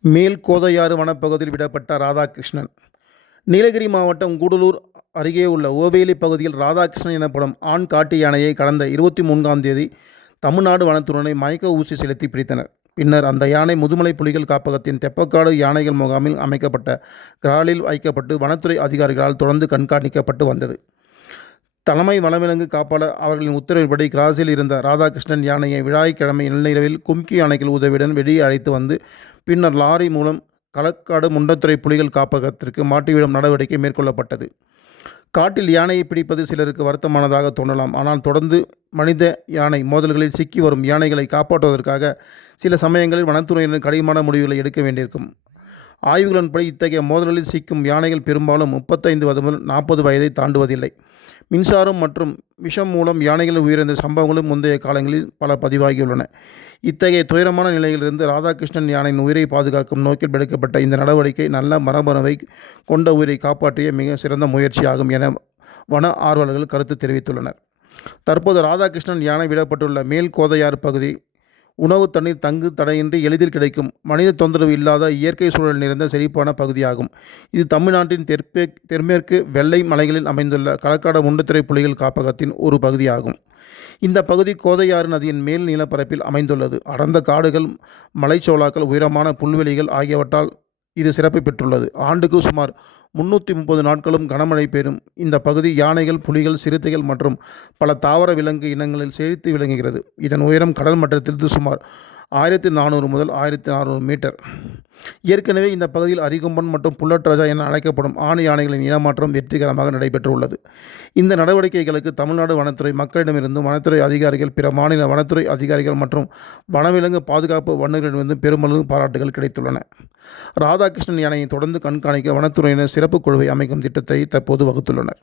மேல் கோதையாறு வனப்பகுதியில் விடப்பட்ட ராதாகிருஷ்ணன். நீலகிரி மாவட்டம் கூடலூர் அருகே உள்ள ஓவேலி பகுதியில் ராதாகிருஷ்ணன் எனப்படும் ஆண் காட்டு யானையை கடந்த இருபத்தி மூன்றாம் தேதி தமிழ்நாடு வனத்துறையினை மயக்க ஊசி செலுத்தி பிடித்தனர். பின்னர் அந்த யானை முதுமலை புலிகள் காப்பகத்தின் தெப்பக்காடு யானைகள் முகாமில் அமைக்கப்பட்ட கிராலில் வைக்கப்பட்டு வனத்துறை அதிகாரிகளால் தொடர்ந்து கண்காணிக்கப்பட்டு வந்தது. தலைமை வனவிலங்கு காப்பாளர் அவர்களின் உத்தரவின்படி கிராஸில் இருந்த ராதாகிருஷ்ணன் யானையை விழாய்க்கிழமை நள்ளிரவில் கும்கி யானைகள் உதவியுடன் வெளியே அழைத்து வந்து பின்னர் லாரி மூலம் களக்காடு முண்டத்துறை புலிகள் காப்பகத்திற்கு மாட்டிவிடும் நடவடிக்கை மேற்கொள்ளப்பட்டது. காட்டில் யானையை பிடிப்பது சிலருக்கு வருத்தமானதாக தோன்றலாம். ஆனால் தொடர்ந்து மனித யானை மோதல்களில் சிக்கி வரும் யானைகளை காப்பாற்றுவதற்காக சில சமயங்களில் வனத்துறையினர் கடினமான முடிவுகளை எடுக்க வேண்டியிருக்கும். ஆய்வுகளின்படி இத்தகைய மோதல்களில் சிக்கும் யானைகள் பெரும்பாலும் முப்பத்தைந்து முதல் நாற்பது வயதை தாண்டுவதில்லை. மின்சாரம் மற்றும் விஷம் மூலம் யானைகள் உயிரிழந்த சம்பவங்களும் முந்தைய காலங்களில் பல பதிவாகியுள்ளன. இத்தகைய துயரமான நிலையிலிருந்து ராதாகிருஷ்ணன் யானையின் உயிரை பாதுகாக்கும் நோக்கில் எடுக்கப்பட்ட இந்த நடவடிக்கை நல்ல மரபணுவை கொண்ட உயிரை காப்பாற்றிய மிக சிறந்த முயற்சியாகும் என வன ஆர்வலர்கள் கருத்து தெரிவித்துள்ளனர். தற்போது ராதாகிருஷ்ணன் யானை விடப்பட்டுள்ள மேல் கோதையார் பகுதி உணவு தண்ணீர் தங்கு தடையின்றி எளிதில் கிடைக்கும். மனித தொந்தரவு இல்லாத இயற்கை சூழல் நிறைந்த செழிப்பான பகுதியாகும். இது தமிழ்நாட்டின் தெற்பே தென்மேற்கு வெள்ளை மலைகளில் அமைந்துள்ள களக்காடு முண்டுத்துறை புலிகள் காப்பகத்தின் ஒரு பகுதியாகும். இந்த பகுதி கோதையாறு நதியின் மேல் நிலப்பரப்பில் அமைந்துள்ளது. அடர்ந்த காடுகள் மலைச்சோலாக்கள் உயரமான புல்வெளிகள் ஆகியவற்றால் இது சிறப்பு பெற்றுள்ளது. ஆண்டுக்கு சுமார் முன்னூற்றி முப்பது நாட்களும் கனமழை பெறும் இந்த பகுதி யானைகள் புலிகள் சிறுத்தைகள் மற்றும் பல தாவர விலங்கு இனங்களில் செழித்து விளங்குகிறது. இதன் உயரம் கடல் மட்டத்திலிருந்து சுமார் ஆயிரத்தி நானூறு முதல் ஆயிரத்தி நானூறு மீட்டர். ஏற்கனவே இந்த பகுதியில் அரிகொம்பன் மற்றும் புல்லட் ராஜா என அழைக்கப்படும் ஆணை யானைகளின் இனமாற்றம் வெற்றிகரமாக நடைபெற்றுள்ளது. இந்த நடவடிக்கைகளுக்கு தமிழ்நாடு வனத்துறை மக்களிடமிருந்தும் வனத்துறை அதிகாரிகள் பிற மாநில வனத்துறை அதிகாரிகள் மற்றும் வனவிலங்கு பாதுகாப்பு வன்னியர்களிடமிருந்து பெருமளவு பாராட்டுகள் கிடைத்துள்ளன. ராதாகிருஷ்ணன் யானையை தொடர்ந்து கண்காணிக்க வனத்துறையினர் சிறப்பு சிறப்பு குழுவை அமைக்கும் திட்டத்தை தற்போது வகுத்துள்ளனர்.